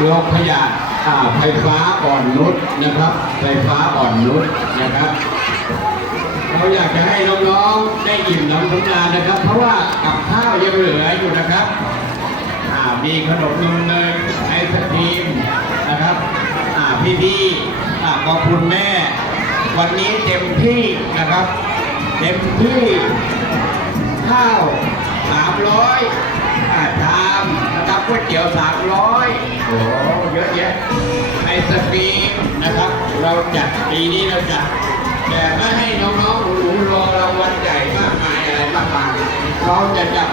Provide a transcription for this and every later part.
โรงขยะอ่าไฟฟ้าอ่อนนุชนะครับ ไฟฟ้าอ่อนนุชนะครับเราอยากจะให้น้องๆได้อิ่มน้ำสำราญนะครับ เพราะว่ากับข้าวยังเหลืออยู่นะครับอ่ามีขนมนมเนยไอศครีมนะครับอ่าพี่ๆอ่าขอบคุณแม่ วันนี้เต็มที่นะครับ เต็มที่ข้าวสามร้อย ก๋วยเตี๋ยวสามร้อยโอ้โหเยอะแยะไอศครีมนะครับ เราจัดปีนี้เราจัดแต่ไม่ให้น้องๆหนูๆรอรางวัลใหญ่มากมายอะไรมากมายเราจะจับ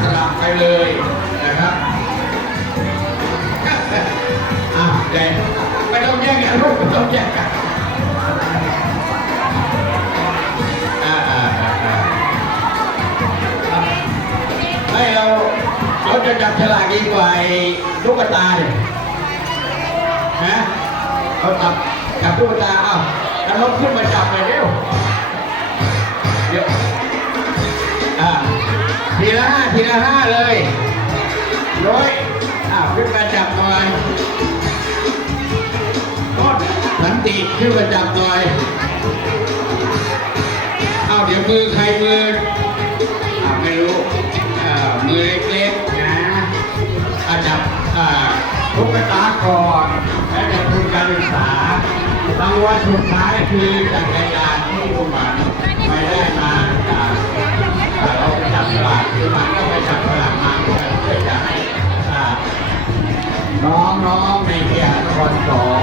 สลับไปเลยนะครับอ่าแต่ไม่ต้องแย่งกันลูกไม่ต้องแย่งกัน จะจับฉลากดีกว่าไอ้ลูกตาเนี่ยนะเราจับจับลูกตาเอ้าแล้วเราขึ้นมาจับเลยเร็วเดี๋ยวอ่าทีละห้าทีละห้าเลยร้อยอ้าวขึ้นมาจับหน่อยโน่นสันติขึ้นมาจับหน่อยอ้าวเดี๋ยวมือใครมืออ่าไม่รู้ กตาก่อน และจะทุนการศึกษารางวัลสุดท้ายคือจักรยานที่คุณหมันไปได้มาจากอ่เราไปจับสลากคือมันก็ไปจับสลากมาเพื่อจะให้อ่าน้องๆในเขตนครสอง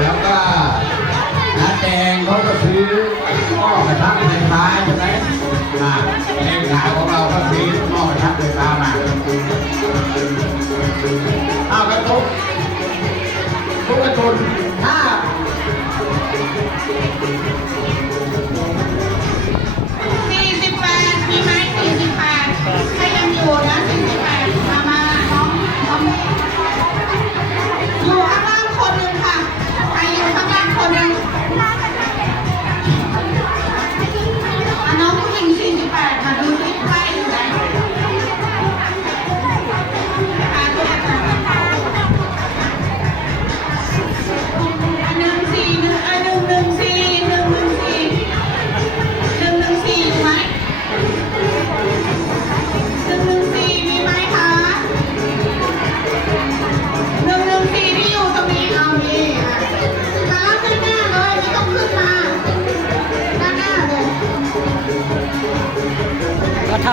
แล้วก็น้าแดงเขาก็ซื้อหม้อกระทะไฟฟ้ายใช่ไหมอ่าเลขาของเราก็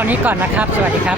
านี้ก่อนนะครับ สวัสดีครับ